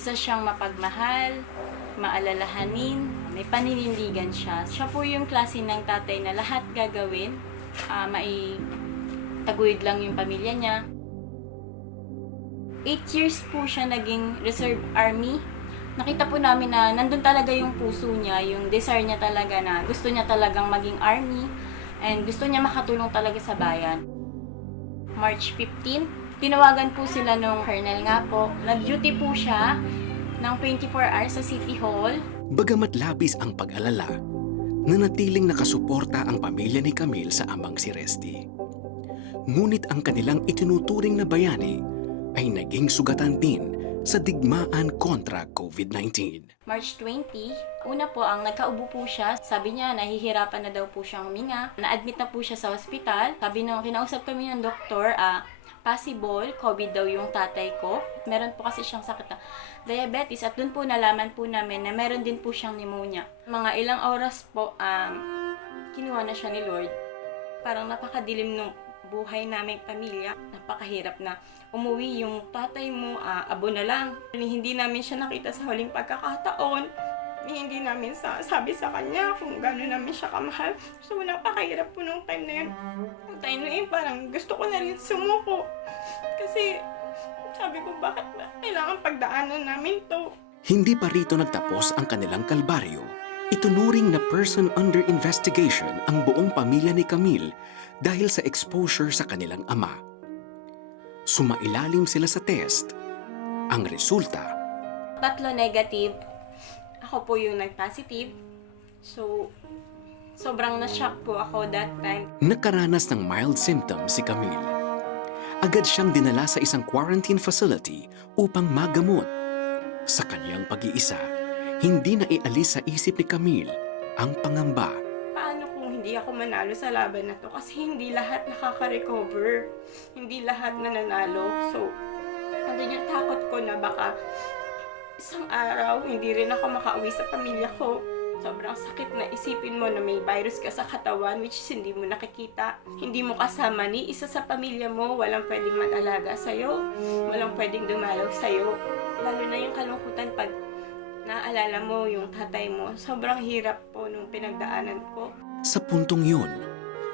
Isa siyang mapagmahal, maalalahanin, may paninindigan siya. Siya po yung klase ng tatay na lahat gagawin, ah, mai taguyod lang yung pamilya niya. Eight years po siya naging reserve army. Nakita po namin na nandun talaga yung puso niya, yung desire niya talaga na gusto niya talagang maging army and gusto niya makatulong talaga sa bayan. March 15, tinawagan po sila nung colonel nga po. Nag-duty po siya ng 24 hours sa City Hall. Bagamat labis ang pag-alala, nanatiling nakasuporta ang pamilya ni Camille sa amang si Resty. Ngunit ang kanilang itinuturing na bayani ay naging sugatan din sa digmaan kontra COVID-19. March 20, una po ang nagkaubo po siya. Sabi niya nahihirapan na daw po siyang huminga. Na-admit na po siya sa ospital. Sabi nung kinausap kami ng doktor, ah, possible COVID daw yung tatay ko. Meron po kasi siyang sakit na diabetes at dun po nalaman po namin na meron din po siyang pneumonia. Mga ilang oras po, um, kinuha na siya ni Lord. Parang napakadilim nung buhay namin pamilya. Napakahirap na umuwi yung tatay mo, ah, abo na lang. Hindi namin siya nakita sa huling pagkakataon. Hindi namin sa, sabi sa kanya kung gano'n namin siya kamahal. So, napakahirap po nung time na yun. Nung time na yun, parang gusto ko na rin sumuko. Kasi, sabi ko, bakit ba kailangan pagdaanan namin to? Hindi pa rito nagtapos ang kanilang kalbaryo. Itunuring na person under investigation ang buong pamilya ni Camille dahil sa exposure sa kanilang ama. Sumailalim sila sa test. Ang resulta, Tatlo negative. Ako po yung nag-positive. So, sobrang na-shock po ako that time. nakaranas ng mild symptoms si Camille. Agad siyang dinala sa isang quarantine facility upang magamot. Sa kanyang pag-iisa, hindi na ialis sa isip ni Camille ang pangamba. paano kung hindi ako manalo sa laban na to? Kasi hindi lahat nakaka-recover. Hindi lahat nananalo. So, andun yung takot ko na baka isang araw, hindi rin ako makauwi sa pamilya ko. Sobrang sakit na isipin mo na may virus ka sa katawan which is hindi mo nakikita. Hindi mo kasama ni isa sa pamilya mo. Walang pwedeng manalaga sa'yo. Walang pwedeng dumalaw sa'yo. Lalo na yung kalungkutan pag naaalala mo yung tatay mo. Sobrang hirap po nung pinagdaanan ko. Sa puntong yun,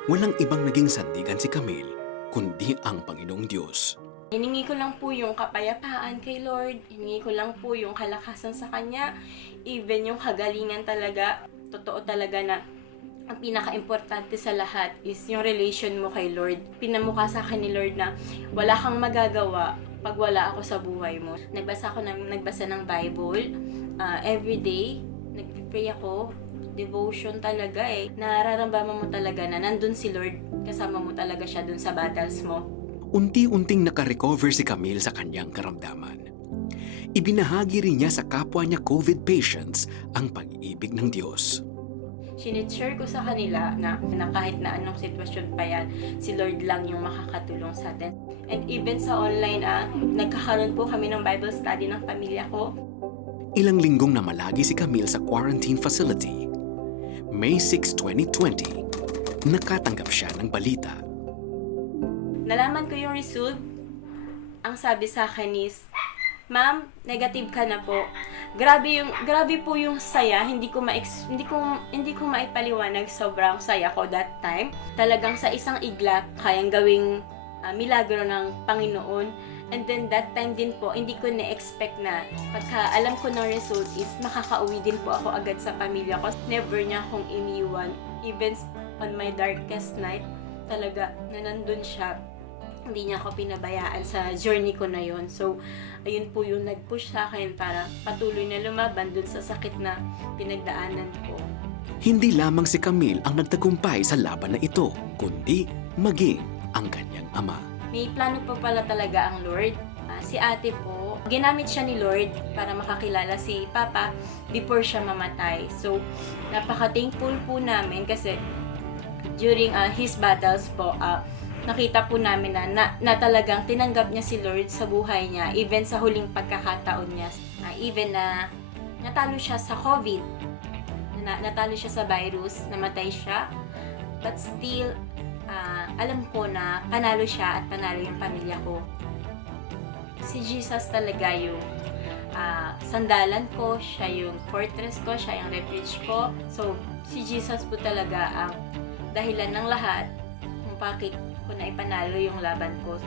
walang ibang naging sandigan si Camille kundi ang Panginoong Diyos. Hiningi ko lang po yung kapayapaan kay Lord. Hiningi ko lang po yung kalakasan sa Kanya. Even yung kagalingan talaga. Totoo talaga na ang pinaka-importante sa lahat is yung relation mo kay Lord. Pinamukha sa akin ni Lord na wala kang magagawa pag wala ako sa buhay mo. Nagbasa ako ng, nagbasa ng Bible uh, every day. Nag-pray ako. Devotion talaga eh. Nararamdaman mo talaga na nandun si Lord. Kasama mo talaga siya dun sa battles mo. Unti-unting nakarecover si Camille sa kanyang karamdaman. Ibinahagi rin niya sa kapwa niya COVID patients ang pag-ibig ng Diyos. Sinishare ko sa kanila na, na kahit na anong sitwasyon pa yan, si Lord lang yung makakatulong sa atin. And even sa online, ah, nagkakaroon po kami ng Bible study ng pamilya ko. Ilang linggong namalagi si Camille sa quarantine facility. May 6, 2020, nakatanggap siya ng balita. Nalaman ko yung result. Ang sabi sa akin is, Ma'am, negative ka na po. Grabe yung grabe po yung saya, hindi ko ma hindi ko hindi ko maipaliwanag sobrang saya ko that time. Talagang sa isang igla kayang gawing ah, milagro ng Panginoon. And then that time din po, hindi ko na-expect na pagka alam ko ng result is makakauwi din po ako agad sa pamilya ko. Never niya akong iniwan. Even on my darkest night, talaga na nandun siya hindi niya ako pinabayaan sa journey ko na yon. So, ayun po yung nag-push sa akin para patuloy na lumaban dun sa sakit na pinagdaanan ko. Hindi lamang si Camille ang nagtagumpay sa laban na ito, kundi maging ang kanyang ama. May plano pa pala talaga ang Lord. Ah, si ate po, ginamit siya ni Lord para makakilala si Papa before siya mamatay. So, napaka-thankful po namin kasi during ah, his battles po, ah, nakita po namin na, na, na talagang tinanggap niya si Lord sa buhay niya, even sa huling pagkakataon niya. Ah, even na natalo siya sa COVID, na, natalo siya sa virus, namatay siya, but still, ah, alam ko na panalo siya at panalo yung pamilya ko. Si Jesus talaga yung ah, sandalan ko, siya yung fortress ko, siya yung refuge ko. So, si Jesus po talaga ang dahilan ng lahat kung bakit ko na ipanalo yung laban ko